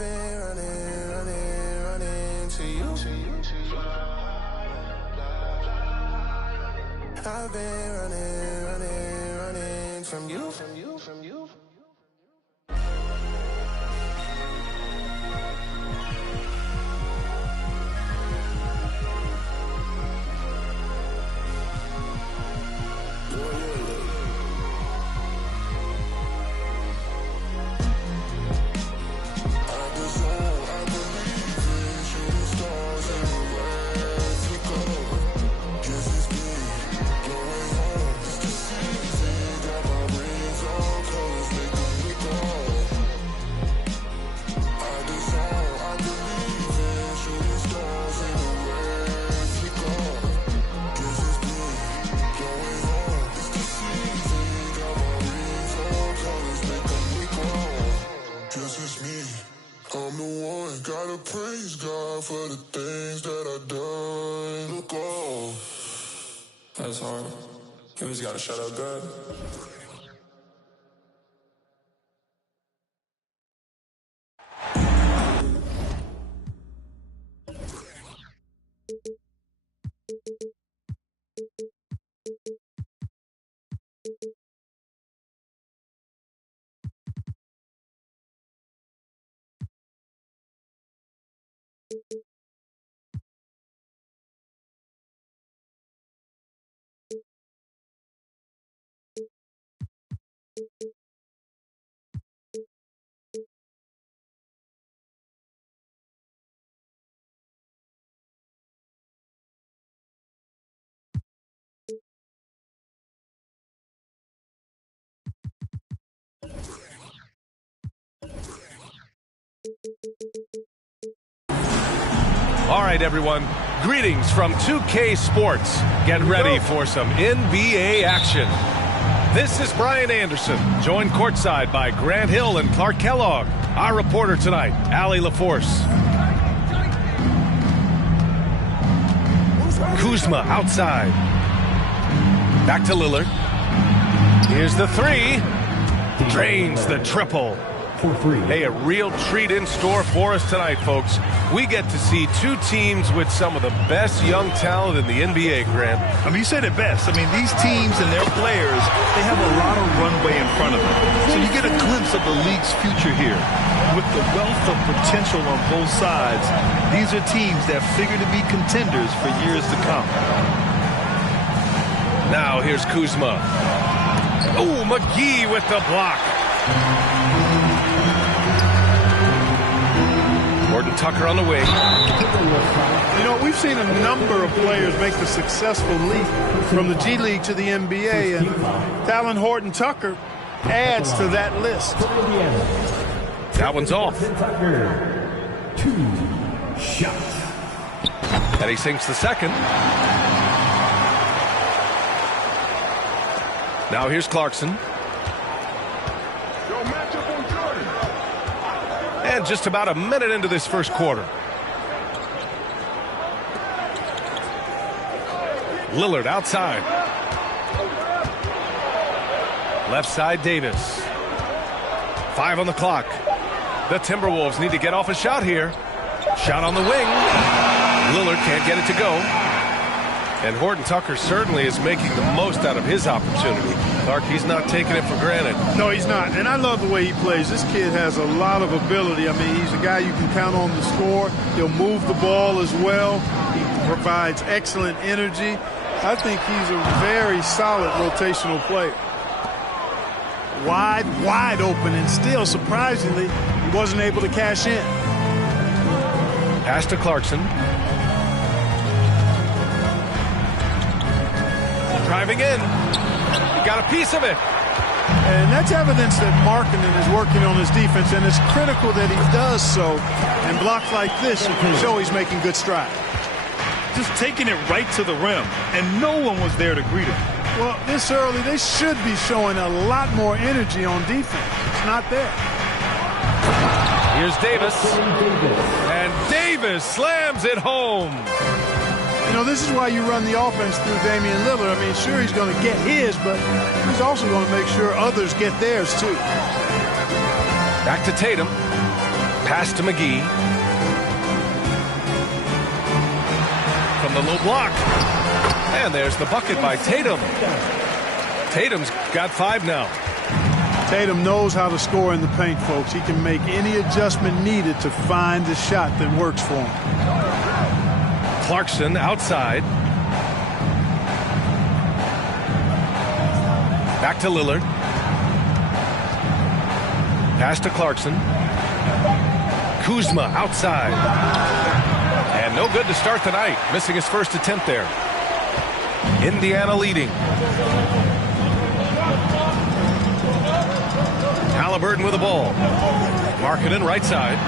I've been running to you. I've been running from you. Gotta praise God for the things that I've done. Look on. That's hard. You always gotta shut up God. All right, everyone. Greetings from 2K Sports. Get ready for some NBA action. This is Brian Anderson, joined courtside by Grant Hill and Clark Kellogg. Our reporter tonight, Allie LaForce. Kuzma outside. Back to Lillard. Here's the three. Drains the triple. Hey, a real treat in store for us tonight, folks. We get to see two teams with some of the best young talent in the NBA, Grant. I mean, you said it best. I mean, these teams and their players, they have a lot of runway in front of them. So you get a glimpse of the league's future here. With the wealth of potential on both sides, these are teams that figure to be contenders for years to come. Now here's Kuzma. Oh, McGee with the block. Gordon Tucker on the wing. You know, we've seen a number of players make the successful leap from the G League to the NBA, and Talon Horton Tucker adds to that list. That one's off. 2 shots. And he sinks the second. Now here's Clarkson. And just about a minute into this first quarter. Lillard outside. Left side, Davis. 5 on the clock. The Timberwolves need to get off a shot here. Shot on the wing. Lillard can't get it to go. And Horton Tucker certainly is making the most out of his opportunity. Clark, he's not taking it for granted. No, he's not. And I love the way he plays. This kid has a lot of ability. I mean, he's a guy you can count on to score. He'll move the ball as well. He provides excellent energy. I think he's a very solid rotational player. Wide open, and still, surprisingly, he wasn't able to cash in. Pass to Clarkson. Driving in. He got a piece of it. And that's evidence that Markkanen is working on his defense, and it's critical that he does so. And blocks like this show he's making good strides. Just taking it right to the rim, and no one was there to greet him. Well, this early, they should be showing a lot more energy on defense. It's not there. Here's Davis. And Davis slams it home. You know, this is why you run the offense through Damian Lillard. I mean, sure, he's going to get his, but he's also going to make sure others get theirs, too. Back to Tatum. Pass to McGee. From the low block. And there's the bucket by Tatum. Tatum's got 5 now. Tatum knows how to score in the paint, folks. He can make any adjustment needed to find the shot that works for him. Clarkson outside. Back to Lillard. Pass to Clarkson. Kuzma outside. And no good to start the night. Missing his first attempt there. Indiana leading. Halliburton with the ball. Markkanen right side.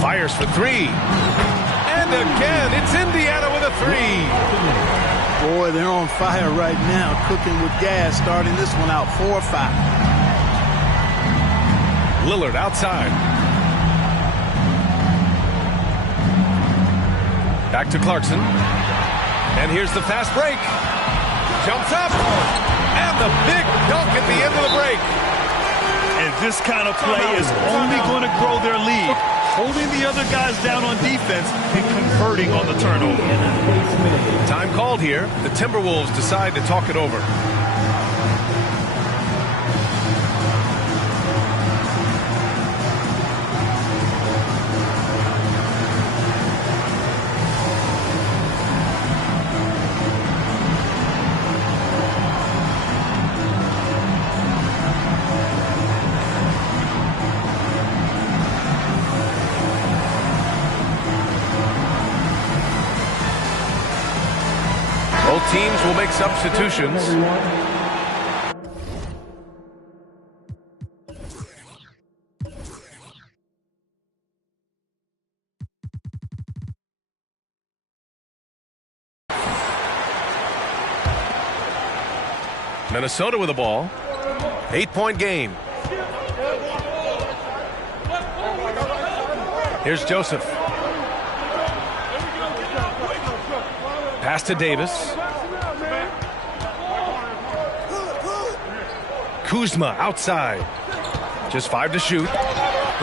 Fires for 3. And again, it's Indiana with a 3. Boy, they're on fire right now, cooking with gas, starting this one out 4-5. Lillard outside. Back to Clarkson. And here's the fast break. Jumps up. And the big dunk at the end of the break. And this kind of play is only going to grow their lead. Holding the other guys down on defense and converting on the turnover. Time called here. The Timberwolves decide to talk it over. Both teams will make substitutions. Minnesota with the ball. 8-point game. Here's Joseph. Pass to Davis. Kuzma outside. Just 5 to shoot.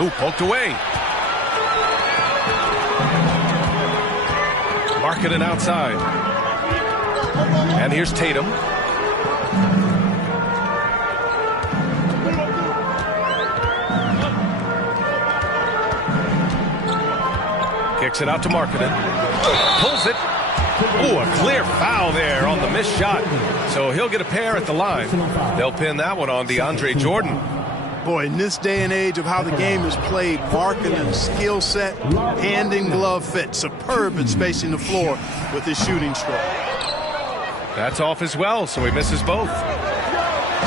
Ooh, poked away. Markkanen outside. And here's Tatum. Kicks it out to Markkanen. Pulls it. Ooh, a clear foul there on the missed shot. So he'll get a pair at the line. They'll pin that one on DeAndre Jordan. Boy, in this day and age of how the game is played, Markkanen's skill set, hand and glove fit, superb in spacing the floor with his shooting stroke. That's off as well, so he misses both.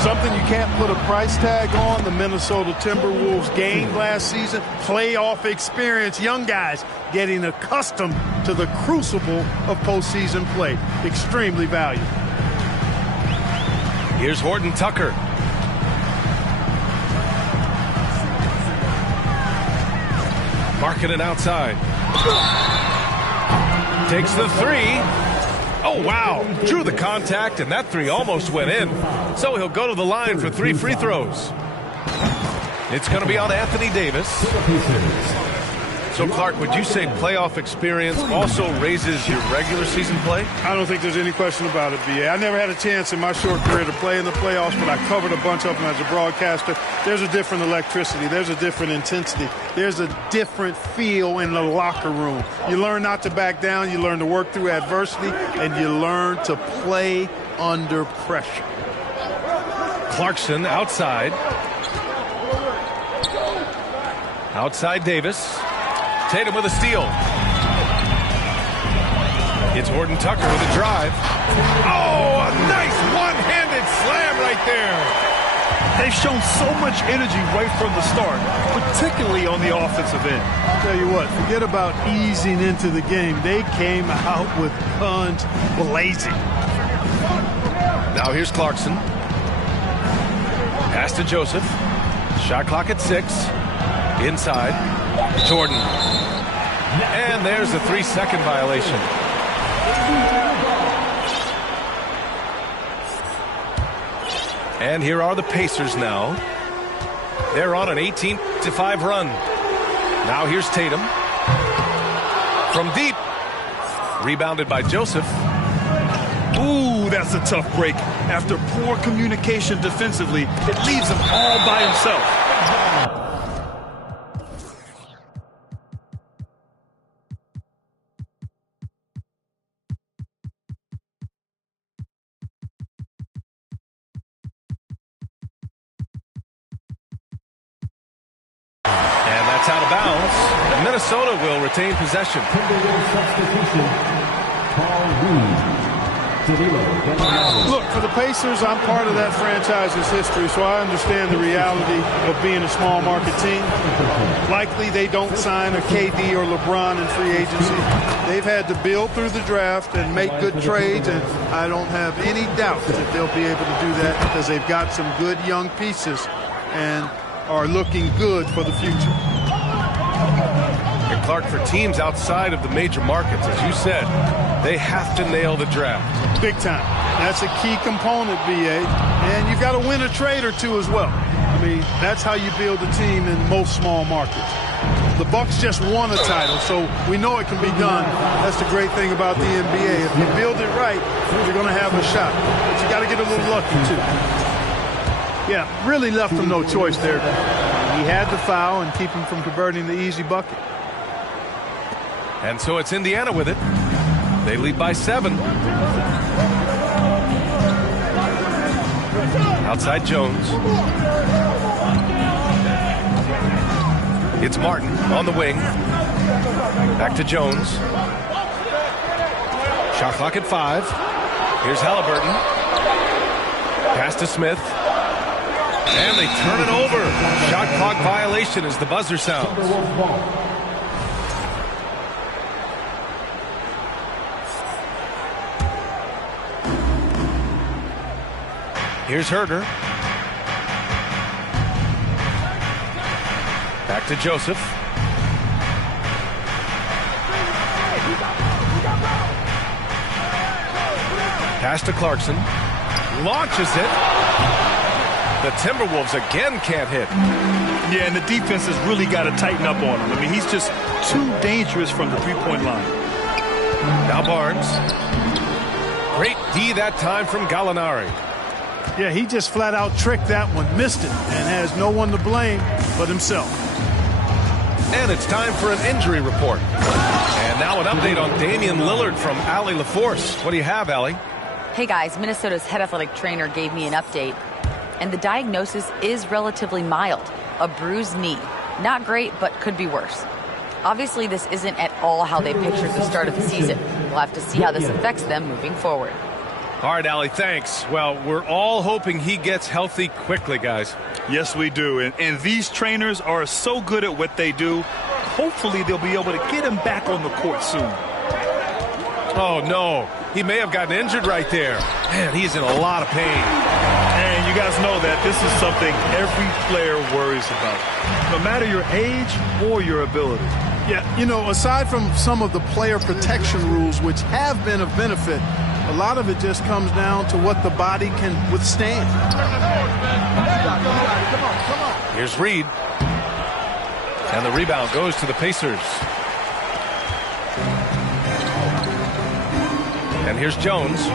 Something you can't put a price tag on, the Minnesota Timberwolves gained last season. Playoff experience, young guys getting accustomed to the crucible of postseason play. Extremely valuable. Here's Horton Tucker. Markkanen outside. Takes the 3. Oh, wow. Drew the contact, and that 3 almost went in. So he'll go to the line for 3 free throws. It's going to be on Anthony Davis. So, Clark, would you say playoff experience also raises your regular season play? I don't think there's any question about it, B.A. I never had a chance in my short career to play in the playoffs, but I covered a bunch of them as a broadcaster. There's a different electricity. There's a different intensity. There's a different feel in the locker room. You learn not to back down. You learn to work through adversity, and you learn to play under pressure. Clarkson outside. Outside Davis. Tatum with a steal. It's Horton Tucker with a drive. Oh, a nice one-handed slam right there. They've shown so much energy right from the start, particularly on the offensive end. I'll tell you what, forget about easing into the game. They came out with guns blazing. Now here's Clarkson. Pass to Joseph. Shot clock at 6. Inside. Jordan. And there's a 3-second violation. And here are the Pacers now. They're on an 18-5 run. Now here's Tatum. From deep. Rebounded by Joseph. Ooh, that's a tough break. After poor communication defensively, it leaves him all by himself. And that's out of bounds. Minnesota will retain possession. Timberwolves substitution, Paul Reed. Look, for the Pacers, I'm part of that franchise's history, so I understand the reality of being a small market team. Likely they don't sign a KD or LeBron in free agency. They've had to build through the draft and make good trades, and I don't have any doubt that they'll be able to do that because they've got some good young pieces and are looking good for the future. And Clark, for teams outside of the major markets, as you said, they have to nail the draft. Big time. That's a key component, BA. And you've got to win a trade or two as well. I mean, that's how you build a team in most small markets. The Bucks just won a title, so we know it can be done. That's the great thing about the NBA. If you build it right, you're going to have a shot. But you got to get a little lucky, too. Yeah, really left him no choice there. He had the foul and keep him from converting the easy bucket. And so it's Indiana with it. They lead by 7. Outside Jones. It's Martin on the wing. Back to Jones. Shot clock at 5. Here's Halliburton. Pass to Smith. And they turn it over. Shot clock violation as the buzzer sounds. Here's Herter. Back to Joseph. Pass to Clarkson. Launches it. The Timberwolves again can't hit. Yeah, and the defense has really got to tighten up on him. I mean, he's just too dangerous from the three-point line. Now Barnes. Great D that time from Gallinari. Yeah, he just flat out tricked that one, missed it, and has no one to blame but himself. And it's time for an injury report. And now an update on Damian Lillard from Allie LaForce. What do you have, Allie? Hey guys, Minnesota's head athletic trainer gave me an update, and the diagnosis is relatively mild, a bruised knee. Not great, but could be worse. Obviously, this isn't at all how they pictured the start of the season. We'll have to see how this affects them moving forward. All right, Allie, thanks. Well, we're all hoping he gets healthy quickly, guys. Yes, we do. And these trainers are so good at what they do. Hopefully, they'll be able to get him back on the court soon. Oh, no. He may have gotten injured right there. Man, he's in a lot of pain. And you guys know that this is something every player worries about, no matter your age or your ability. Yeah, you know, aside from some of the player protection rules, which have been of benefit, a lot of it just comes down to what the body can withstand. Here's Reed. And the rebound goes to the Pacers. And here's Jones.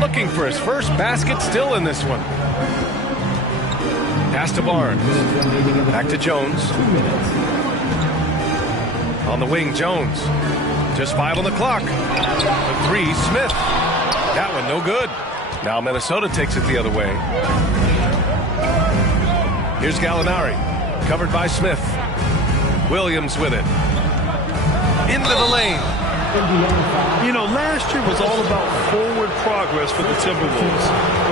Looking for his first basket, still in this one. Pass to Barnes. Back to Jones. On the wing, Jones. Just 5 on the clock. The 3, Smith. That one no good. Now Minnesota takes it the other way. Here's Gallinari. Covered by Smith. Williams with it. Into the lane. You know, last year was all about forward progress for the Timberwolves.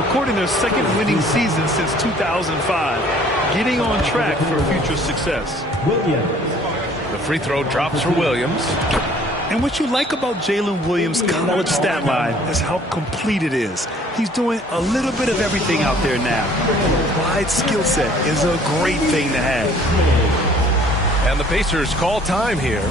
Recording their second winning season since 2005. Getting on track for future success. The free throw drops for Williams. And what you like about Jalen Williams' college stat line is how complete it is. He's doing a little bit of everything out there now. A wide skill set is a great thing to have. And the Pacers call time here.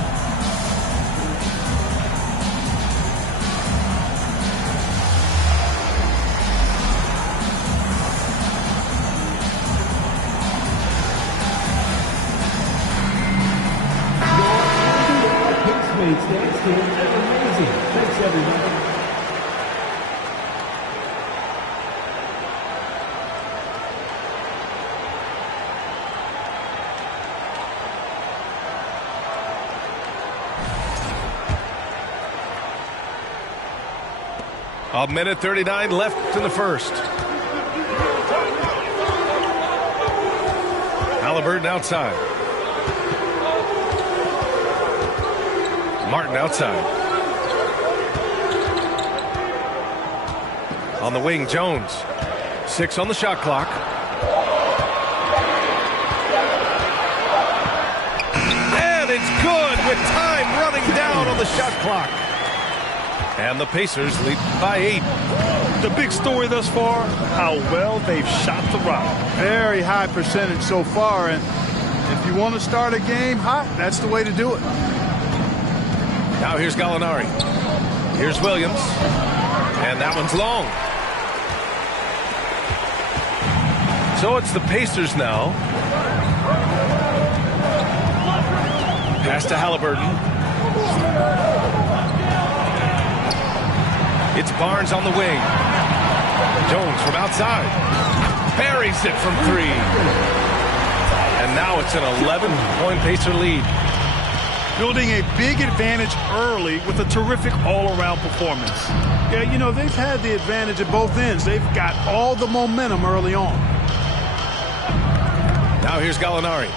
A minute 39 left in the first. Halliburton outside. Martin outside. On the wing, Jones. 6 on the shot clock. And it's good with time running down on the shot clock. And the Pacers lead by 8. The big story thus far, how well they've shot the rock. Very high percentage so far, and if you want to start a game hot, that's the way to do it. Now here's Gallinari. Here's Williams. And that one's long. So it's the Pacers now. Pass to Halliburton. It's Barnes on the wing. Jones from outside. Buries it from 3. And now it's an 11-point Pacer lead. Building a big advantage early with a terrific all-around performance. Yeah, you know, they've had the advantage at both ends. They've got all the momentum early on. Now here's Gallinari.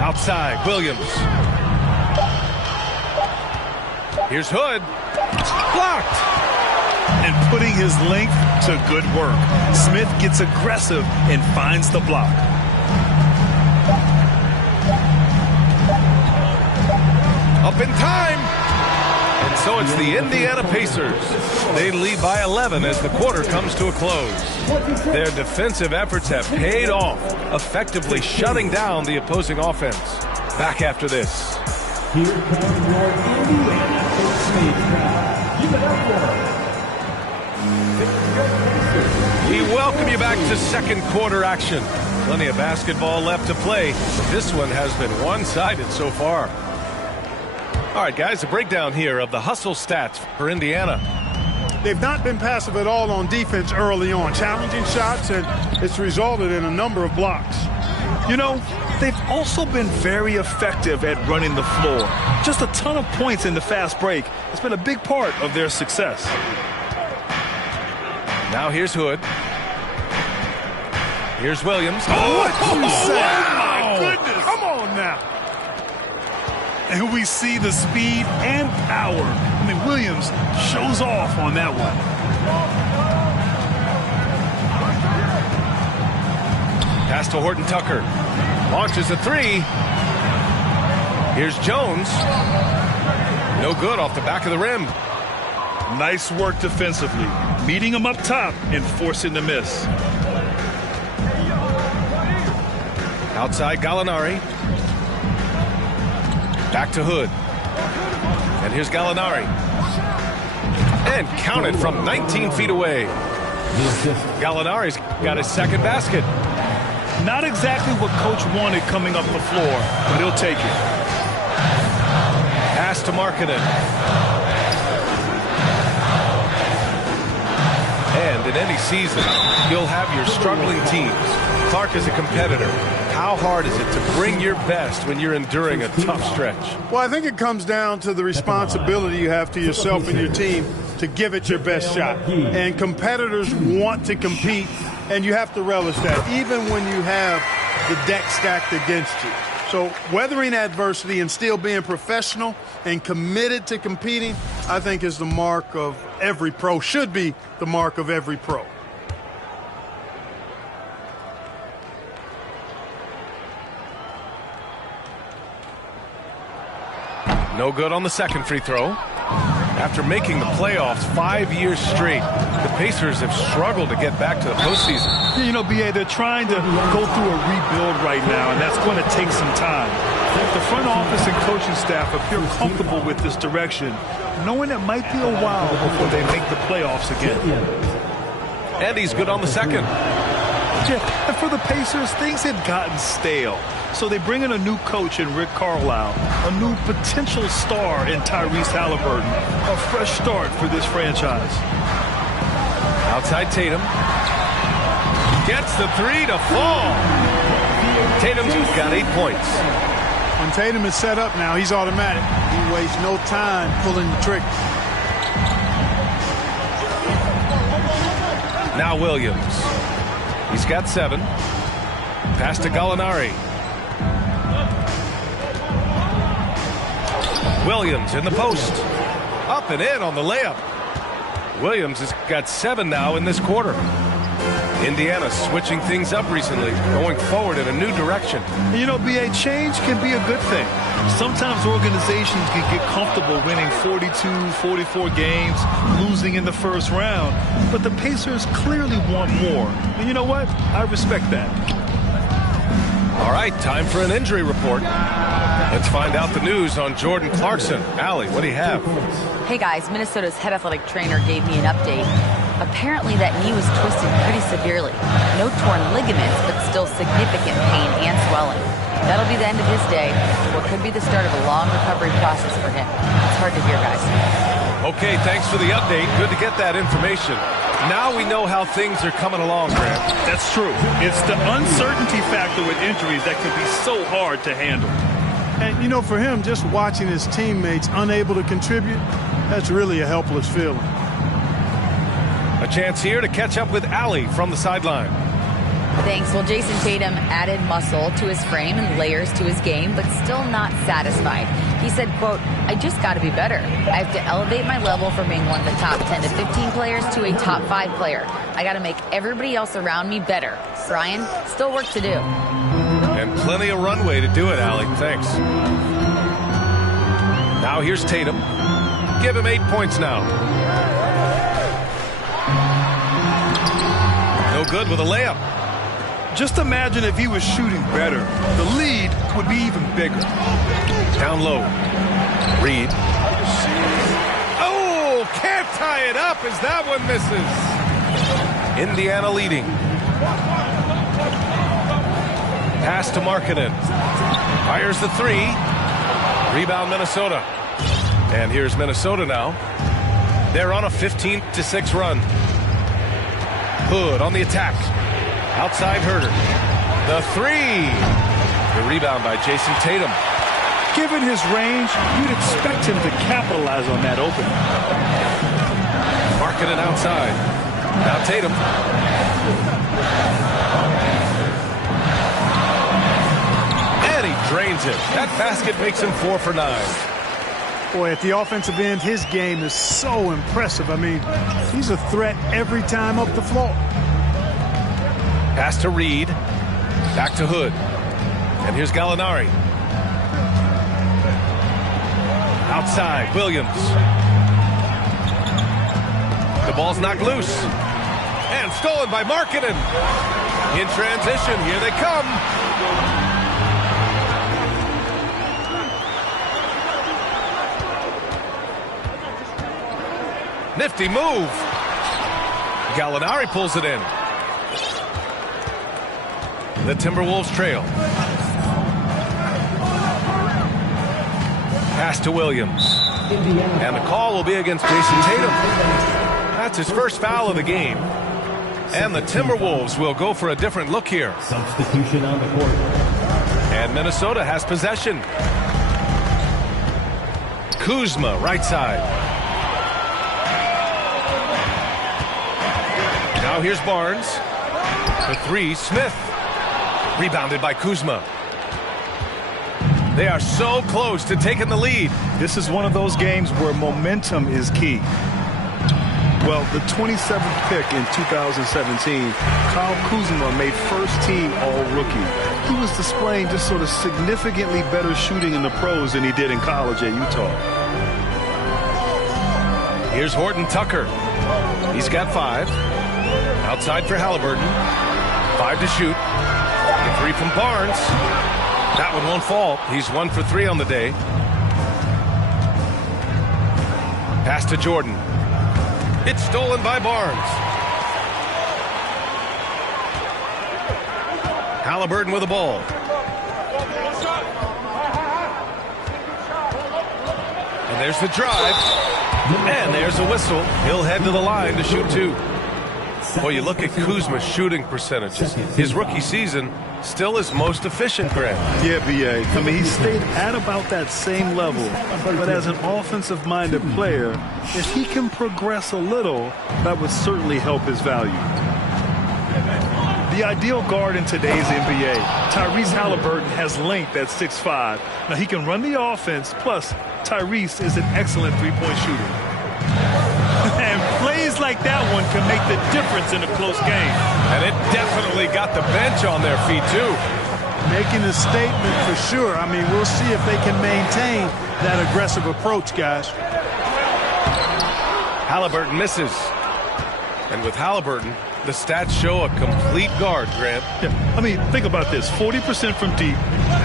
Outside, Williams. Here's Hood. Blocked. And putting his length to good work. Smith gets aggressive and finds the block. Up in time. And so it's the Indiana Pacers. They lead by 11 as the quarter comes to a close. Their defensive efforts have paid off, effectively shutting down the opposing offense. Back after this. Here comes your Indiana Pacers. Give it up for We welcome you back to second quarter action. Plenty of basketball left to play. This one has been one-sided so far. All right, guys, a breakdown here of the hustle stats for Indiana. They've not been passive at all on defense early on. Challenging shots, and it's resulted in a number of blocks. You know, they've also been very effective at running the floor. Just a ton of points in the fast break. It's been a big part of their success. Now here's Hood. Here's Williams. Oh, what you say? My goodness. Come on now. And we see the speed and power. I mean, Williams shows off on that one. Pass to Horton Tucker. Launches a 3. Here's Jones. No good off the back of the rim. Nice work defensively. Meeting him up top and forcing the miss. Outside Gallinari. Back to Hood. And here's Gallinari. And counted from 19 feet away. Gallinari's got his second basket. Not exactly what coach wanted coming up the floor, but he'll take it. Pass to Markkanen. And in any season, you'll have your struggling teams. Clark is a competitor. How hard is it to bring your best when you're enduring a tough stretch? Well, I think it comes down to the responsibility you have to yourself and your team to give it your best shot. And competitors want to compete, and you have to relish that, even when you have the deck stacked against you. So weathering adversity and still being professional and committed to competing, I think is the mark of every pro, should be the mark of every pro. No good on the second free throw. After making the playoffs 5 years straight, the Pacers have struggled to get back to the postseason. You know, B.A., they're trying to go through a rebuild right now, and that's going to take some time. The front office and coaching staff appear comfortable with this direction, knowing it might be a while before they make the playoffs again. And he's good on the second. Yeah, and for the Pacers, things had gotten stale. So they bring in a new coach in Rick Carlisle, a new potential star in Tyrese Halliburton, a fresh start for this franchise. Outside Tatum. Gets the 3 to fall. Tatum's got 8 points. When Tatum is set up now, he's automatic. He wastes no time pulling the trigger. Now Williams. He's got 7. Pass to Gallinari. Williams in the post. Up and in on the layup. Williams has got 7 now in this quarter. Indiana switching things up recently, going forward in a new direction. You know, BA, change can be a good thing. Sometimes organizations can get comfortable winning 42, 44 games, losing in the first round. But the Pacers clearly want more. And you know what? I respect that. All right, time for an injury report. Let's find out the news on Jordan Clarkson. Allie, what do you have? Hey guys, Minnesota's head athletic trainer gave me an update. Apparently that knee was twisted pretty severely. No torn ligaments, but still significant pain and swelling. That'll be the end of his day, what could be the start of a long recovery process for him. It's hard to hear, guys. Okay, thanks for the update. Good to get that information. Now we know how things are coming along, Grant. That's true. It's the uncertainty factor with injuries that can be so hard to handle. And, you know, for him, just watching his teammates unable to contribute, that's really a helpless feeling. A chance here to catch up with Allie from the sideline. Thanks. Well, Jason Tatum added muscle to his frame and layers to his game, but still not satisfied. He said, quote, I just got to be better. I have to elevate my level from being one of the top 10 to 15 players to a top 5 player. I got to make everybody else around me better. Brian, still work to do. And plenty of runway to do it, Allie. Thanks. Now here's Tatum. Give him 8 points now. No good with a layup. Just imagine if he was shooting better. The lead would be even bigger. Down low. Reed. Oh, can't tie it up as that one misses. Indiana leading. Pass to Markkanen. Fires the 3. Rebound Minnesota. And here's Minnesota now. They're on a 15-6 run. Hood on the attack. Outside Herter. The 3. The rebound by Jason Tatum. Given his range, you'd expect him to capitalize on that opening. Markkanen outside. Now Tatum. And he drains it. That basket makes him 4 for 9. Boy, at the offensive end, his game is so impressive. I mean, he's a threat every time up the floor. Pass to Reed. Back to Hood. And here's Gallinari. Outside, Williams. The ball's knocked loose. And stolen by Markkanen. In transition, here they come. Nifty move. Gallinari pulls it in. The Timberwolves trail. Pass to Williams. And the call will be against Jason Tatum. That's his first foul of the game. And the Timberwolves will go for a different look here. Substitution on the court. And Minnesota has possession. Kuzma, right side. Now here's Barnes. The 3, Smith. Rebounded by Kuzma. They are so close to taking the lead. This is one of those games where momentum is key. Well, the 27th pick in 2017, Kyle Kuzma made first team all-rookie. He was displaying just sort of significantly better shooting in the pros than he did in college at Utah. Here's Horton Tucker. He's got 5. Outside for Halliburton. 5 to shoot. The 3 from Barnes. That one won't fall. He's 1 for 3 on the day. Pass to Jordan. It's stolen by Barnes. Halliburton with the ball. And there's the drive. And there's a whistle. He'll head to the line to shoot 2. Well, you look at Kuzma's shooting percentages. His rookie season, still his most efficient, Grant. Yeah, B.A. I mean, he stayed at about that same level. But as an offensive-minded player, if he can progress a little, that would certainly help his value. The ideal guard in today's NBA, Tyrese Halliburton, has length at 6'5". Now, he can run the offense, plus Tyrese is an excellent three-point shooter. And plays like that one can make the difference in a close game. And it definitely got the bench on their feet, too. Making a statement for sure. I mean, we'll see if they can maintain that aggressive approach, guys. Halliburton misses. And with Halliburton, the stats show a complete guard, Grant. Yeah, I mean, think about this. 40% from deep.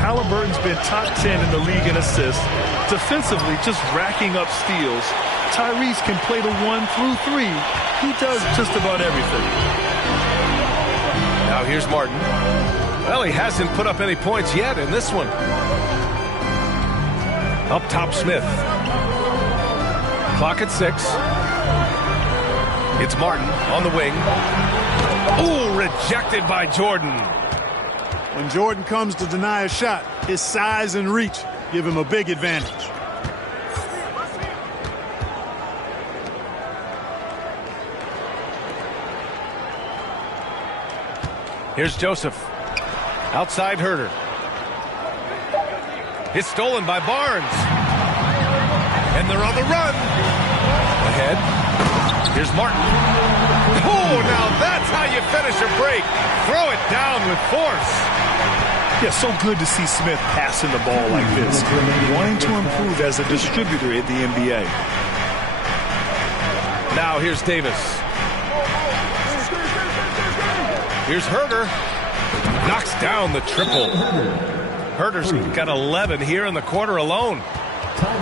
Halliburton's been top 10 in the league in assists. Defensively, just racking up steals. Tyrese can play the 1 through 3. He does just about everything. Now here's Martin. Well, he hasn't put up any points yet in this one. Up top, Smith. Clock at 6. It's Martin on the wing. Ooh, rejected by Jordan. When Jordan comes to deny a shot, his size and reach give him a big advantage. Here's Joseph. Outside Herter. It's stolen by Barnes. And they're on the run. Ahead. Here's Martin. Oh, now that's how you finish a break. Throw it down with force. Yeah, so good to see Smith passing the ball like this. Wanting to improve as a distributor in the NBA. Now here's Davis. Here's Herter. Knocks down the triple. Herter's got 11 here in the quarter alone.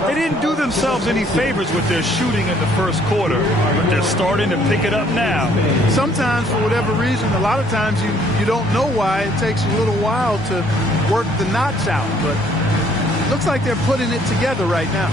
They didn't do themselves any favors with their shooting in the first quarter, but they're starting to pick it up now. Sometimes, for whatever reason, a lot of times you don't know why. It takes a little while to work the knots out, but it looks like they're putting it together right now.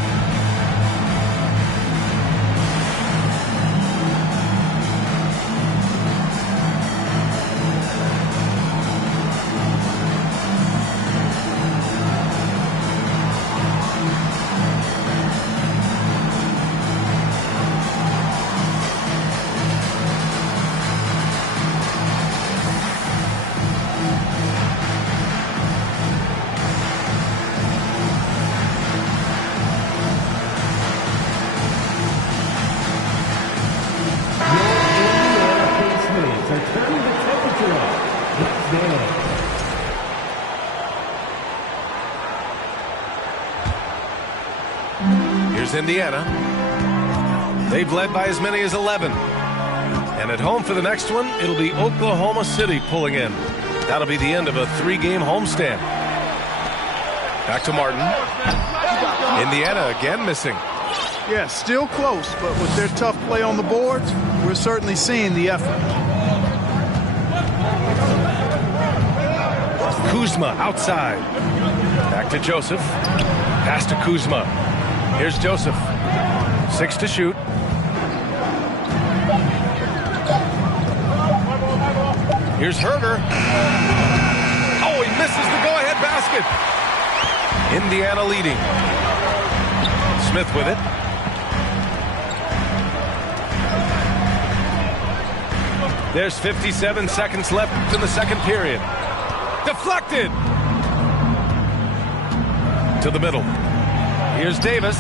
Here's Indiana. They've led by as many as 11. And at home for the next one, it'll be Oklahoma City pulling in. That'll be the end of a 3-game homestand. Back to Martin. Indiana again missing. Yeah, still close, but with their tough play on the boards, we're certainly seeing the effort. Kuzma outside. Back to Joseph. Pass to Kuzma. Here's Joseph. 6 to shoot. Here's Herter. Oh, he misses the go-ahead basket. Indiana leading. Smith with it. There's 57 seconds left in the second period. Deflected. To the middle. Here's Davis.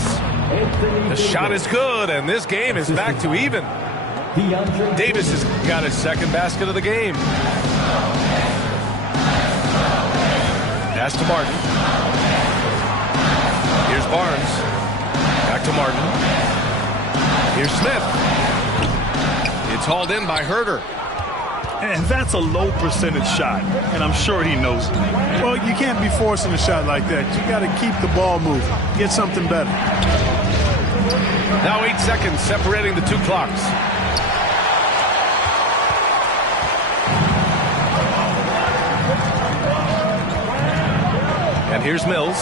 The shot is good, and this game is back to even. Davis has got his second basket of the game. Pass to Martin. Here's Barnes. Back to Martin. Here's Smith. It's hauled in by Herter. And that's a low percentage shot, and I'm sure he knows it. Well, you can't be forcing a shot like that. You got to keep the ball moving. Get something better. Now 8 seconds separating the two clocks. And here's Mills.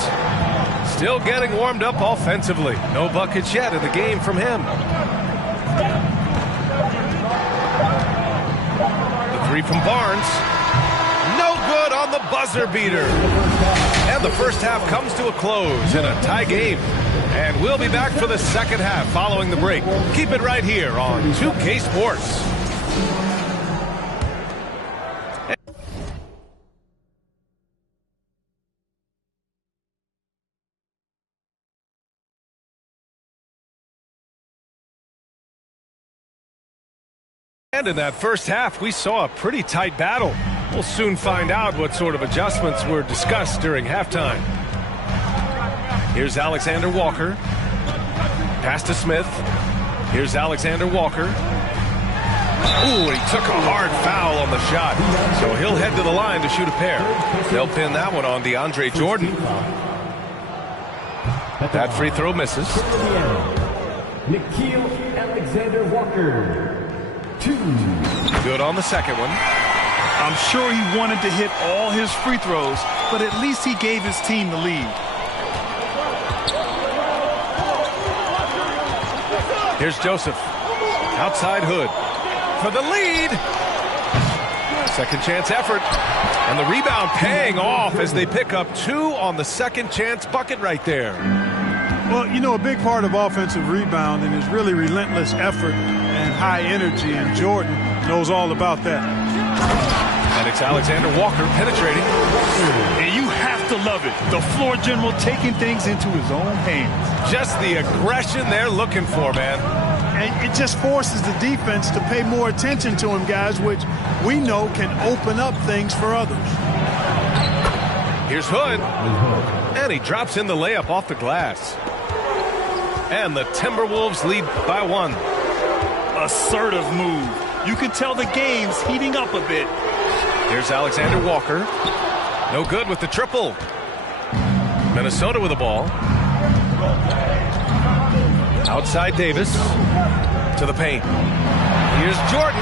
Still getting warmed up offensively. No buckets yet in the game from him. The three from Barnes. No good on the buzzer beater. And the first half comes to a close in a tie game. And we'll be back for the second half following the break. Keep it right here on 2K Sports. And in that first half, we saw a pretty tight battle. We'll soon find out what sort of adjustments were discussed during halftime. Here's Alexander Walker. Pass to Smith. Here's Alexander Walker. Ooh, he took a hard foul on the shot. So he'll head to the line to shoot a pair. They'll pin that one on DeAndre Jordan. That free throw misses. Nikhil Alexander Walker. 2. Good on the second one. I'm sure he wanted to hit all his free throws, but at least he gave his team the lead. Here's Joseph. Outside Hood. For the lead. Second chance effort. And the rebound paying off as they pick up 2 on the second chance bucket right there. Well, you know, a big part of offensive rebounding is really relentless effort and high energy, and Jordan knows all about that. And it's Alexander Walker penetrating. And you have to love it. The floor general taking things into his own hands. Just the aggression they're looking for, man. And it just forces the defense to pay more attention to him, guys, which we know can open up things for others. Here's Hood. And he drops in the layup off the glass. And the Timberwolves lead by 1. Assertive move. You can tell the game's heating up a bit. Here's Alexander Walker. No good with the triple. Minnesota with the ball. Outside Davis. To the paint. Here's Jordan.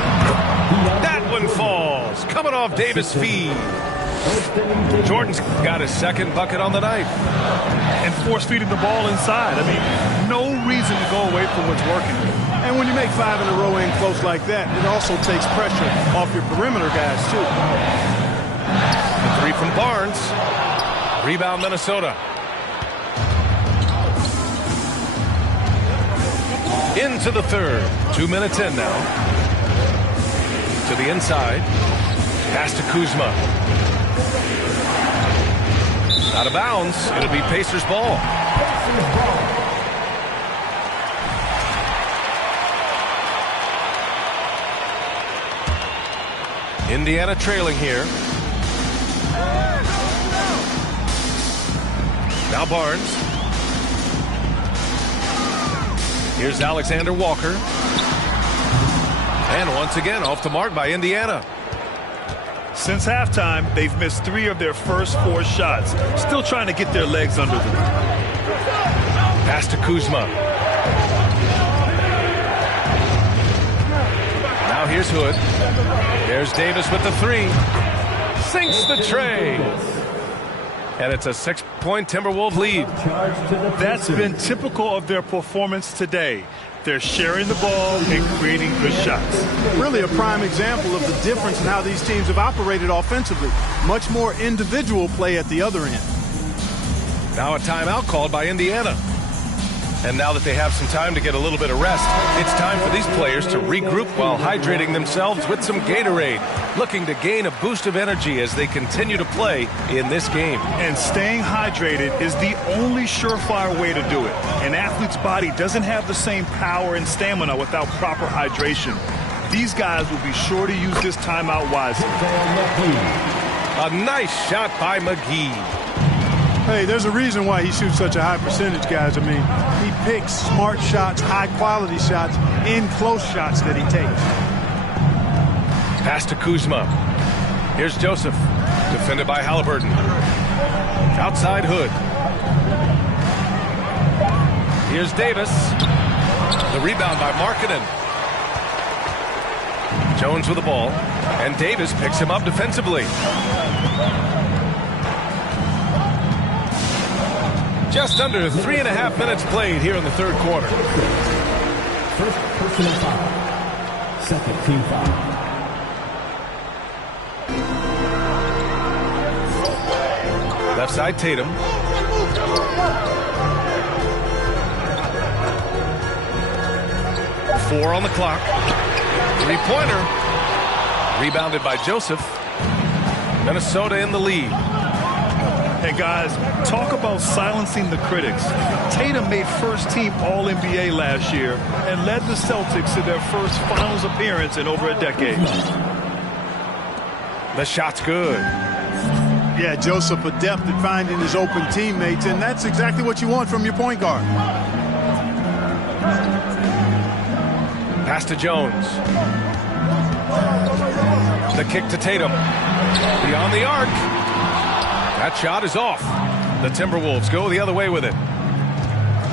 That one falls. Coming off Davis' feed. Jordan's got his second bucket on the night. And force feeding the ball inside. I mean, no reason to go away from what's working. And when you make 5 in a row in close like that, it also takes pressure off your perimeter guys, too. The 3 from Barnes. Rebound Minnesota. Into the third. 2 minutes in now. To the inside. Pass to Kuzma. Out of bounds. It'll be Pacers ball. Indiana trailing here. Now Barnes. Here's Alexander Walker. And once again off the mark by Indiana. Since halftime, they've missed 3 of their first 4 shots. Still trying to get their legs under them. Pass to Kuzma. Now here's Hood. There's Davis with the 3. Sinks the tray. And it's a 6-point Timberwolves lead. That's been typical of their performance today. They're sharing the ball and creating good shots. Really a prime example of the difference in how these teams have operated offensively. Much more individual play at the other end. Now a timeout called by Indiana. And now that they have some time to get a little bit of rest, it's time for these players to regroup while hydrating themselves with some Gatorade, looking to gain a boost of energy as they continue to play in this game. And staying hydrated is the only surefire way to do it. An athlete's body doesn't have the same power and stamina without proper hydration. These guys will be sure to use this timeout wisely. A nice shot by McGee. Hey, there's a reason why he shoots such a high percentage, guys. I mean, he picks smart shots, high-quality shots, in close shots that he takes. Pass to Kuzma. Here's Joseph, defended by Halliburton. Outside Hood. Here's Davis. The rebound by Markkanen. Jones with the ball, and Davis picks him up defensively. Just under 3.5 minutes played here in the third quarter. First personal foul. Second team foul. Left side Tatum. Four on the clock. Three-pointer. Rebounded by Joseph. Minnesota in the lead. Hey, guys, talk about silencing the critics. Tatum made first-team All-NBA last year and led the Celtics to their first finals appearance in over a decade. The shot's good. Yeah, Joseph adept at finding his open teammates, and that's exactly what you want from your point guard. Pass to Jones. The kick to Tatum. Beyond the arc. That shot is off. The Timberwolves go the other way with it.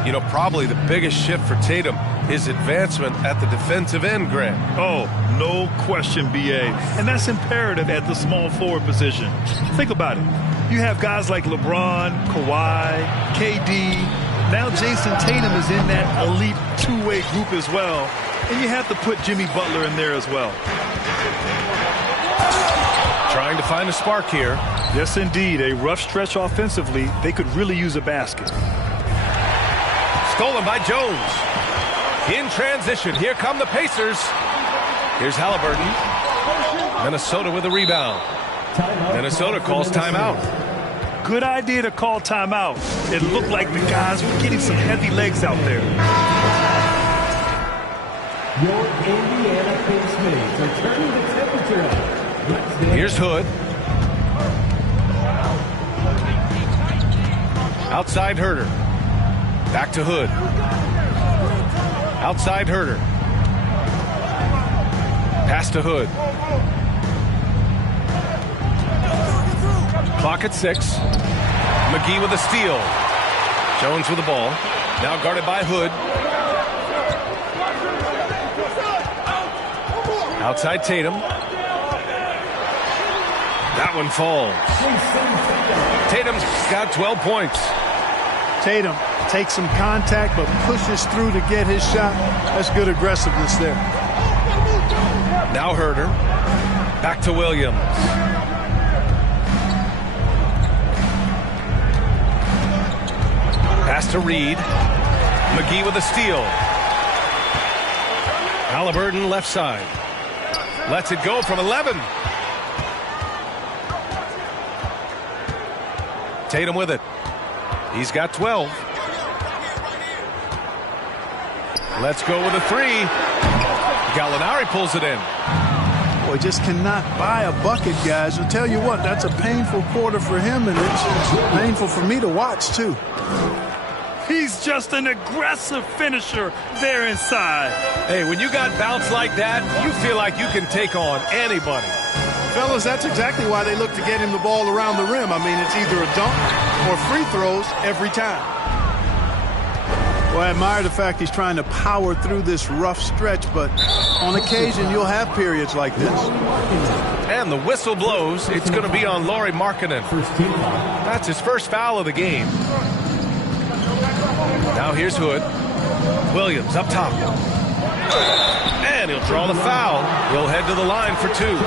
You know, probably the biggest shift for Tatum is advancement at the defensive end, Grant. Oh, no question, B.A. And that's imperative at the small forward position. Think about it. You have guys like LeBron, Kawhi, KD. Now Jason Tatum is in that elite two-way group as well. And you have to put Jimmy Butler in there as well. Trying to find a spark here. Yes, indeed. A rough stretch offensively. They could really use a basket. Stolen by Jones. In transition, here come the Pacers. Here's Halliburton. Minnesota with a rebound. Minnesota calls timeout. Good idea to call timeout. It looked like the guys were getting some heavy legs out there. Your Indiana Pacers are turning the temperature up. Here's Hood. Outside Herter. Back to Hood. Outside Herter. Pass to Hood. Clock at 6. McGee with a steal. Jones with the ball. Now guarded by Hood. Outside Tatum. That one falls. Tatum's got 12 points. Tatum takes some contact but pushes through to get his shot. That's good aggressiveness there. Now Herter. Back to Williams. Pass to Reed. McGee with a steal. Halliburton left side. Lets it go from 11. Tatum with it. He's got 12. Let's go with a 3. Gallinari pulls it in. Boy, just cannot buy a bucket, guys. I'll tell you what, that's a painful quarter for him, and it's painful for me to watch, too. He's just an aggressive finisher there inside. Hey, when you got bounce like that, you feel like you can take on anybody. Fellas, that's exactly why they look to get him the ball around the rim. I mean, it's either a dunk or free throws every time. Well, I admire the fact he's trying to power through this rough stretch, but on occasion you'll have periods like this. And the whistle blows. It's going to be on Lauri Markkanen. That's his first foul of the game. Now here's Hood. Williams up top. And he'll draw the foul. He'll head to the line for 2.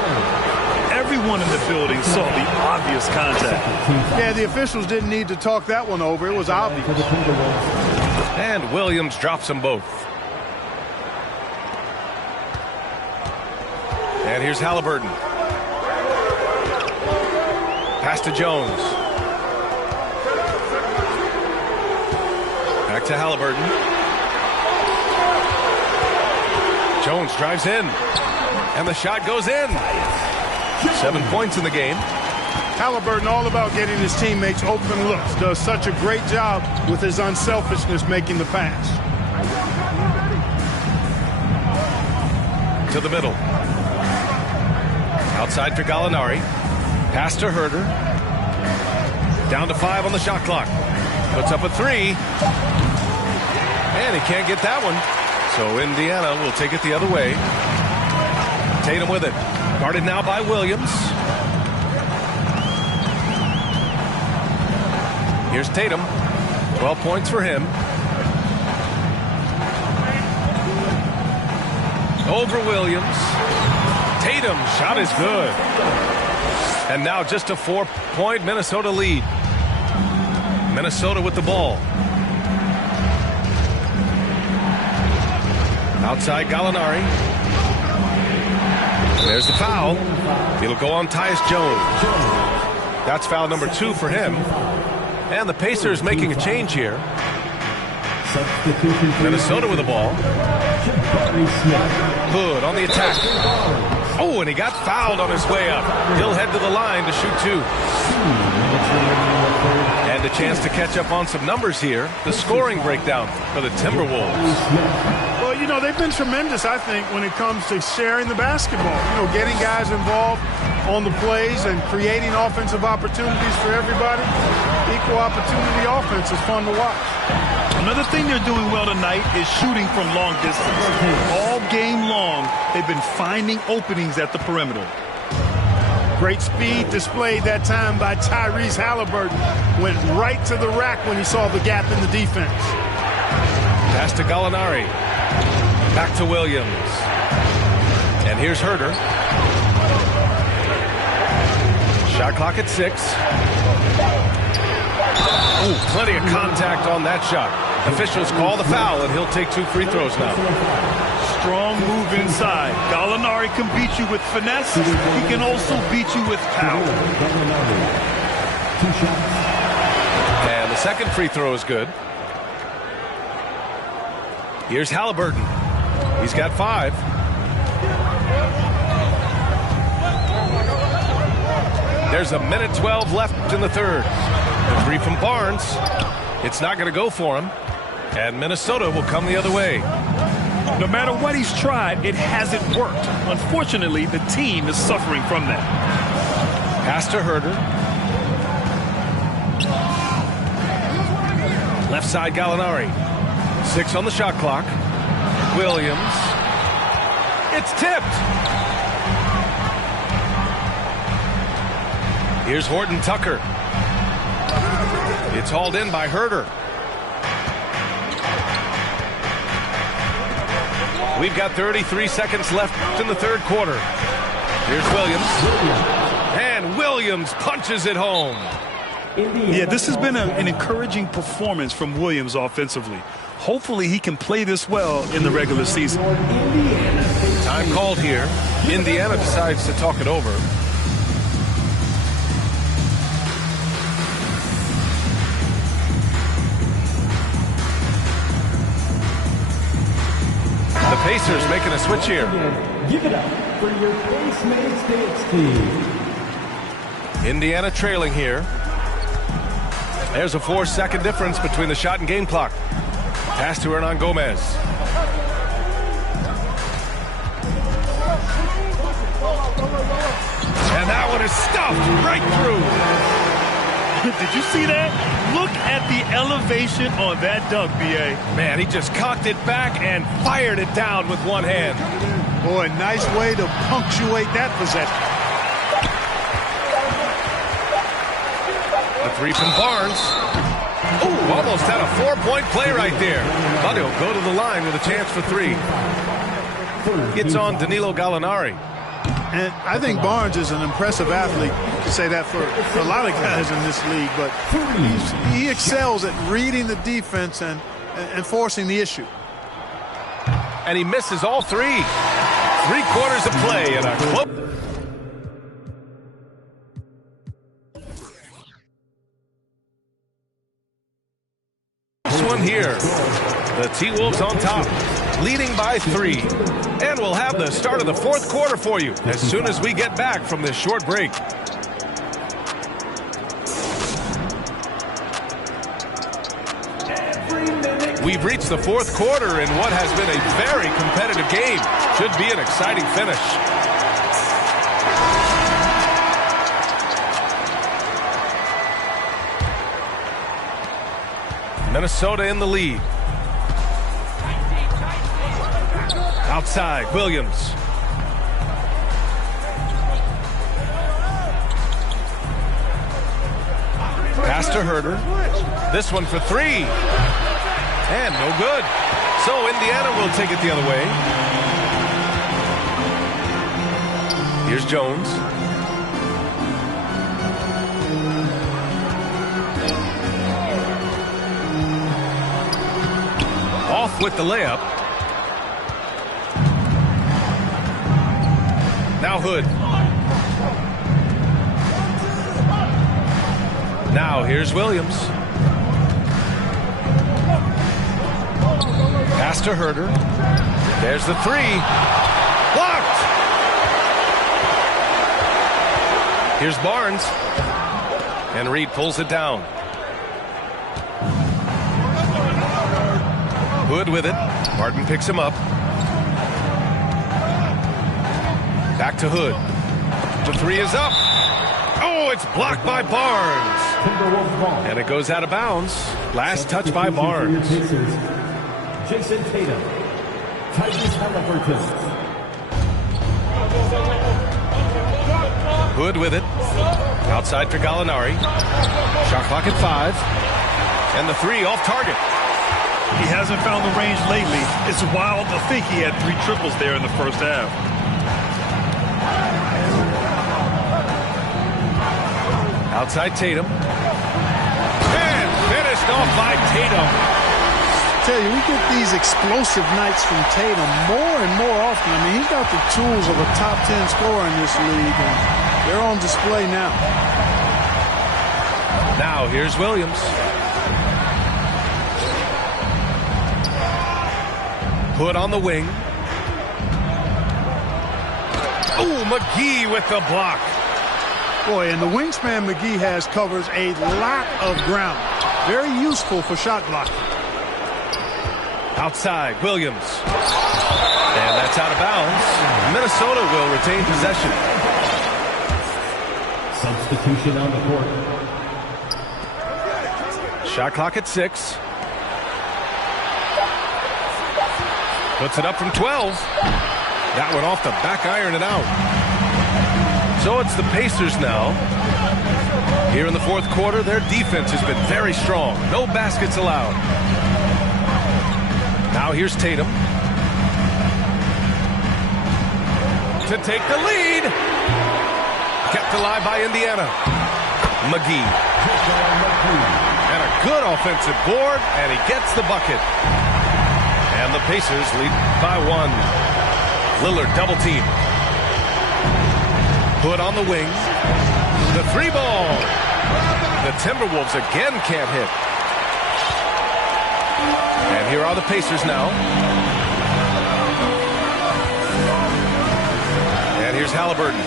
Everyone in the building saw the obvious contact. Yeah, the officials didn't need to talk that one over. It was obvious. And Williams drops them both. And here's Halliburton. Pass to Jones. Back to Halliburton. Jones drives in. And the shot goes in. 7 points in the game. Halliburton all about getting his teammates open looks. Does such a great job with his unselfishness making the pass. To the middle. Outside for Gallinari. Pass to Herter. Down to 5 on the shot clock. Puts up a 3. And he can't get that one. So Indiana will take it the other way. Tatum with it. Guarded now by Williams. Here's Tatum. 12 points for him. Over Williams. Tatum, shot is good. And now just a 4-point Minnesota lead. Minnesota with the ball. Outside Gallinari. There's the foul. It'll go on Tyus Jones. That's foul number 2 for him. And the Pacers making a change here. Minnesota with the ball. Hood on the attack. Oh, and he got fouled on his way up. He'll head to the line to shoot 2. And a chance to catch up on some numbers here. The scoring breakdown for the Timberwolves. Well, you know, they've been tremendous, I think, when it comes to sharing the basketball. You know, getting guys involved on the plays and creating offensive opportunities for everybody. Equal opportunity offense is fun to watch. Another thing they're doing well tonight is shooting from long distance. All game long, they've been finding openings at the perimeter. Great speed displayed that time by Tyrese Halliburton. Went right to the rack when he saw the gap in the defense. Pass to Gallinari. Back to Williams. And here's Herter. Shot clock at 6. Ooh, plenty of contact on that shot. Officials call the foul, and he'll take 2 free throws now. Strong move inside. Gallinari can beat you with finesse. He can also beat you with power. And the second free throw is good. Here's Halliburton. He's got 5. There's a minute 12 left in the third. The 3 from Barnes. It's not going to go for him. And Minnesota will come the other way. No matter what he's tried, it hasn't worked. Unfortunately, the team is suffering from that. Pass to Herter. Left side Gallinari. 6 on the shot clock. Williams. It's tipped. Here's Horton Tucker. It's hauled in by Herter. We've got 33 seconds left in the third quarter. Here's Williams. And Williams punches it home. Yeah, this has been an encouraging performance from Williams offensively. Hopefully he can play this well in the regular season. Time called here. Indiana decides to talk it over. The Pacers making a switch here. Give it up for your Pacemates dance team. Indiana trailing here. There's a 4-second difference between the shot and game clock. Pass to Hernan Gomez. And that one is stuffed right through. Did you see that? Look at the elevation on that dunk, B.A. Man, he just cocked it back and fired it down with one hand. Boy, nice way to punctuate that possession. The 3 from Barnes. Ooh, almost had a 4-point play right there. But he'll go to the line with a chance for 3. It's on Danilo Gallinari. And I think Barnes is an impressive athlete. You can say that for a lot of guys in this league, but he excels at reading the defense and forcing the issue. And he misses all 3. 3 quarters of play and a close. This one here. The T-Wolves on top, leading by 3. And we'll have the start of the fourth quarter for you as soon as we get back from this short break. We've reached the fourth quarter in what has been a very competitive game. Should be an exciting finish. Minnesota in the lead. Outside, Williams. Pass to Herter. This one for 3. And no good. So Indiana will take it the other way. Here's Jones. Off with the layup. Now Hood. Now here's Williams. Pass to Herder. There's the three. Blocked! Here's Barnes. And Reed pulls it down. Hood with it. Martin picks him up. Back to Hood. The three is up. Oh, it's blocked by Barnes. And it goes out of bounds. Last touch by Barnes. Jason Tatum. Tyrese Halliburton. Hood with it. Outside for Gallinari. Shot clock at 5. And the three off target. He hasn't found the range lately. It's wild to think he had 3 triples there in the first half. Outside Tatum. And finished off by Tatum. I tell you, we get these explosive nights from Tatum more and more often. I mean, he's got the tools of a top 10 scorer in this league, and they're on display now. Now here's Williams. Hood on the wing. Oh, McGee with the block. Boy, and the wingspan McGee has covers a lot of ground. Very useful for shot blocking. Outside, Williams. And that's out of bounds. Minnesota will retain possession. Substitution on the court. Shot clock at 6. Puts it up from 12. That one off the back iron and out. So it's the Pacers now. Here in the fourth quarter, their defense has been very strong. No baskets allowed. Now here's Tatum. To take the lead. Kept alive by Indiana. McGee. And a good offensive board, and he gets the bucket. And the Pacers lead by 1. Lillard double team. Hood on the wing. The 3 ball. The Timberwolves again can't hit. And here are the Pacers now. And here's Halliburton.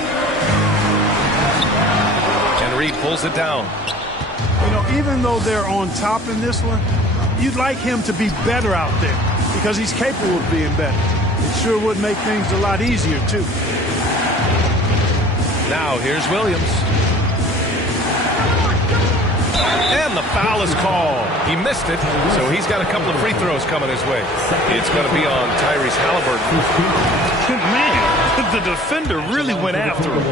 And Reed pulls it down. You know, even though they're on top in this one, you'd like him to be better out there because he's capable of being better. It sure would make things a lot easier, too. Now here's Williams. And the foul is called. He missed it, so he's got a couple of free throws coming his way. It's going to be on Tyrese Halliburton. Man, the defender really went after him.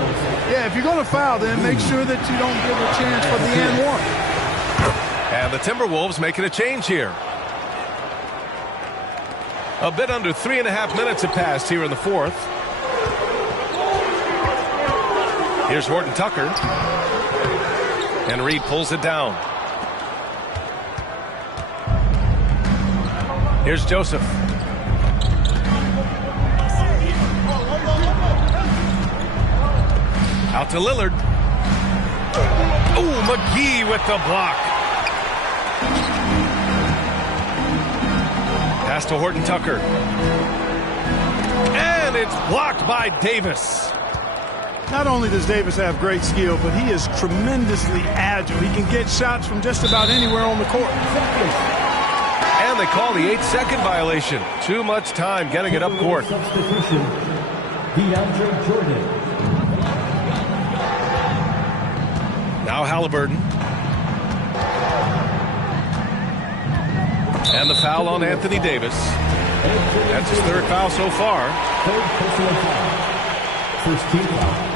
Yeah, if you're going to foul, then make sure that you don't give a chance for the and one. And the Timberwolves making a change here. A bit under 3.5 minutes have passed here in the fourth. Here's Horton Tucker. And Reed pulls it down. Here's Joseph. Out to Lillard. Oh, McGee with the block. Pass to Horton Tucker. And it's blocked by Davis. Not only does Davis have great skill, but he is tremendously agile. He can get shots from just about anywhere on the court. And they call the 8-second violation. Too much time getting it up court. Substitution. DeAndre Jordan. Now Halliburton. And the foul on Anthony Davis. That's his 3rd foul so far. 3rd personal foul. First team foul.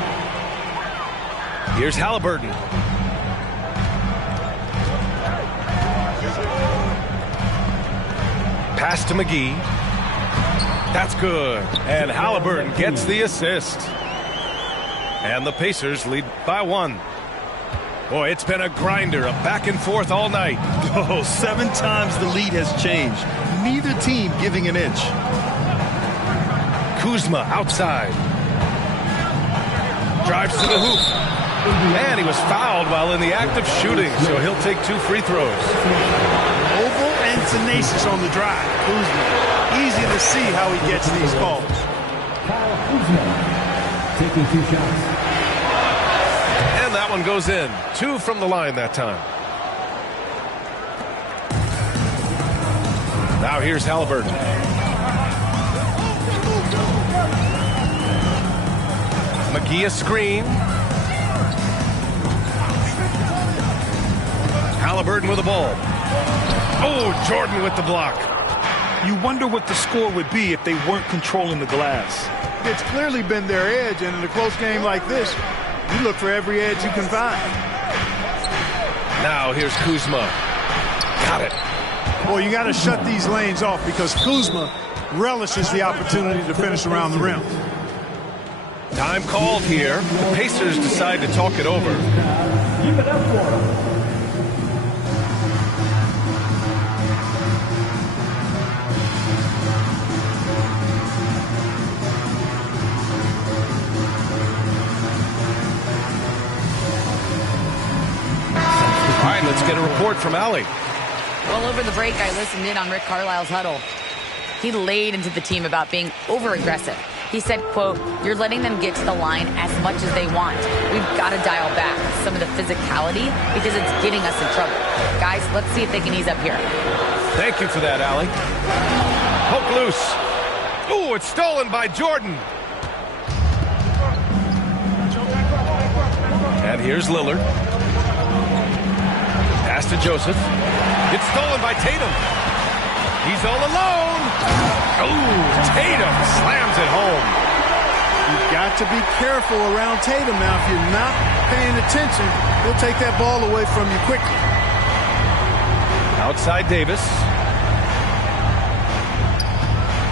Here's Halliburton. Pass to McGee. That's good. And Halliburton gets the assist. And the Pacers lead by 1. Boy, it's been a grinder, a back and forth all night. Oh, 7 times the lead has changed. Neither team giving an inch. Kuzma outside. Drives to the hoop. And he was fouled while in the act of shooting, so he'll take 2 free throws. Mobile and tenacious on the drive. Kuzma, easy to see how he gets these calls. Kyle Kuzma taking 2 shots. And that one goes in. 2 from the line that time. Now here's Halliburton. McGee a screen. Halliburton with the ball. Oh, Jordan with the block. You wonder what the score would be if they weren't controlling the glass. It's clearly been their edge, and in a close game like this, you look for every edge you can find. Now here's Kuzma. Got it. Well, you got to shut these lanes off because Kuzma relishes the opportunity to finish around the rim. Time called here. The Pacers decide to talk it over. Keep it up for him. All right, let's get a report from Allie. Well, over the break, I listened in on Rick Carlisle's huddle. He laid into the team about being over-aggressive. He said, quote, "You're letting them get to the line as much as they want. We've got to dial back some of the physicality because it's getting us in trouble. Guys, let's see if they can ease up here." Thank you for that, Allie. Poke loose. Ooh, it's stolen by Jordan. And here's Lillard. Pass to Joseph. It's stolen by Tatum. He's all alone. Ooh, Tatum slams it home. You've got to be careful around Tatum now. If you're not paying attention, he'll take that ball away from you quickly. Outside Davis.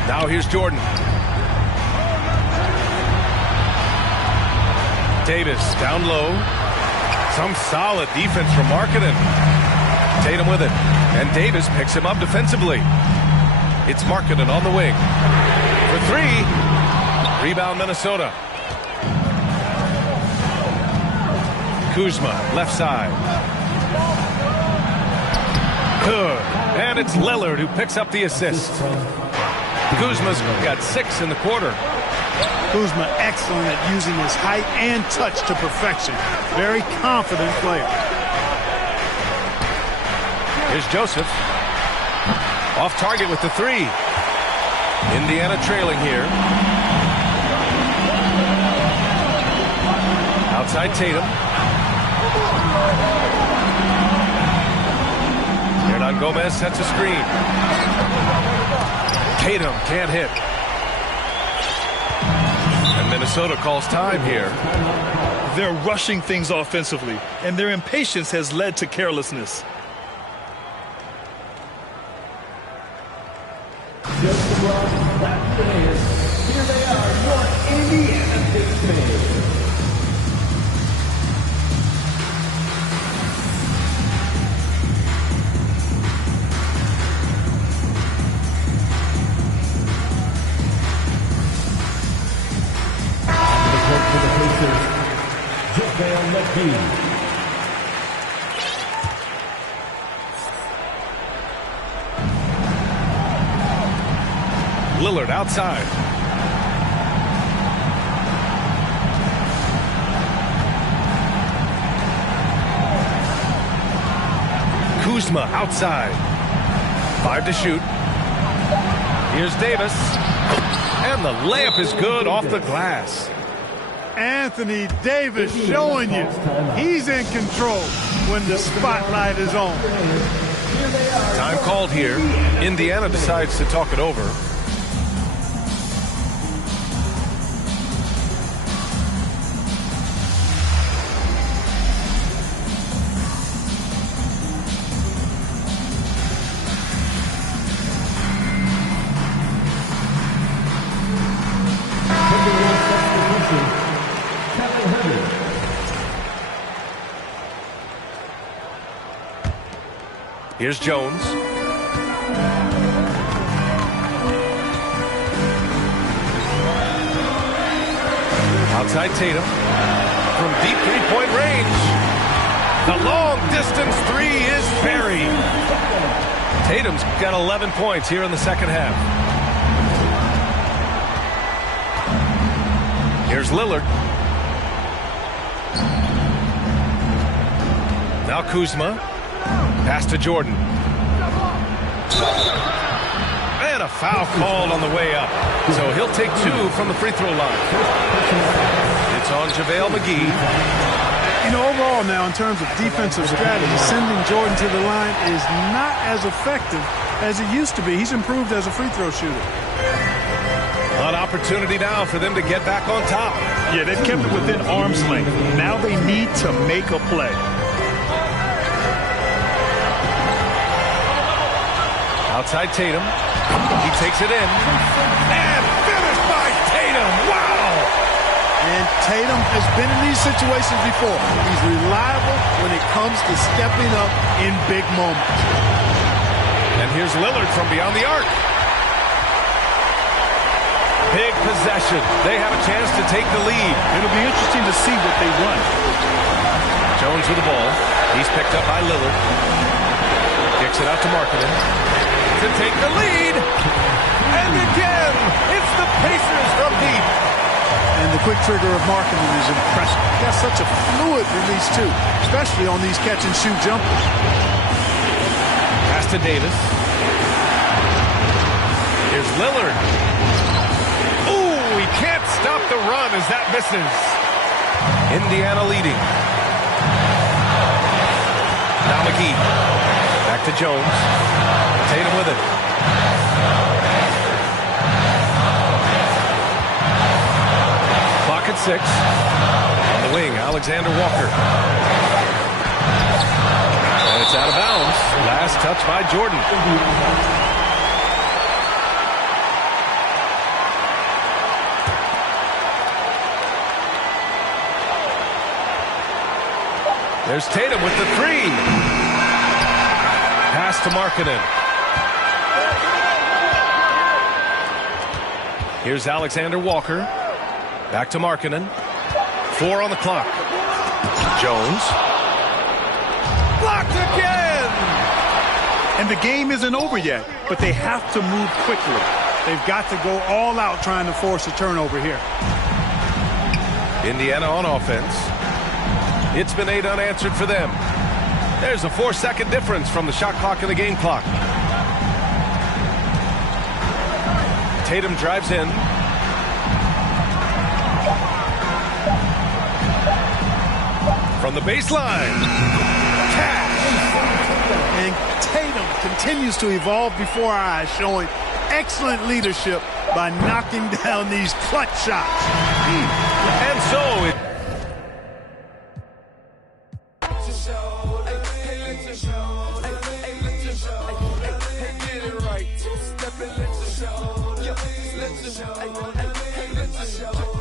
Now here's Jordan. Davis down low. Some solid defense from Markkanen. Tatum with it. And Davis picks him up defensively. It's Markkanen on the wing. For 3. Rebound Minnesota. Kuzma, left side. Good. And it's Lillard who picks up the assist. Kuzma's got 6 in the quarter. Kuzma excellent at using his height and touch to perfection. Very confident player. Here's Joseph. Off target with the 3. Indiana trailing here. Outside Tatum. Hernan Gomez sets a screen. Tatum can't hit. And Minnesota calls time here. They're rushing things offensively, and their impatience has led to carelessness. Just across that finish. Here they are, your Indiana Pacers. For the Pacers, JaVale McGee. Lillard outside. Kuzma outside. 5 to shoot. Here's Davis. And the layup is good off the glass. Anthony Davis showing you he's in control when the spotlight is on. Time called here. Indiana decides to talk it over. Here's Jones. Outside Tatum. from deep three-point range. The long-distance three is buried. Tatum's got 11 points here in the second half. Here's Lillard. Now Kuzma. Pass to Jordan. And a foul called on the way up. So he'll take 2 from the free throw line. It's on JaVale McGee. You know, overall now, in terms of defensive strategy, sending Jordan to the line is not as effective as it used to be. He's improved as a free throw shooter. An opportunity now for them to get back on top. Yeah, they've kept it within arm's length. Now they need to make a play. Outside Tatum. He takes it in. And finished by Tatum. Wow! And Tatum has been in these situations before. He's reliable when it comes to stepping up in big moments. And here's Lillard from beyond the arc. Big possession. They have a chance to take the lead. It'll be interesting to see what they run. Jones with the ball. He's picked up by Lillard. Kicks it out to Markkanen to take the lead. And again, it's the Pacers from deep. And the quick trigger of Markkanen is impressive. He has such a fluid release, too, especially on these catch-and-shoot jumpers. Pass to Davis. Here's Lillard. Ooh, he can't stop the run as that misses. Indiana leading. Now McGee. Back to Jones. Tatum with it. Clock at 6. On the wing, Alexander Walker. And it's out of bounds. Last touch by Jordan. There's Tatum with the 3. Pass to Markkanen. Here's Alexander Walker. Back to Markkanen. 4 on the clock. Jones. Blocked again! And the game isn't over yet, but they have to move quickly. They've got to go all out trying to force a turnover here. Indiana on offense. It's been 8 unanswered for them. There's a 4-second difference from the shot clock and the game clock. Tatum drives in. From the baseline. Cash. And Tatum continues to evolve before our eyes, showing excellent leadership by knocking down these clutch shots. And so it... Step and let you show.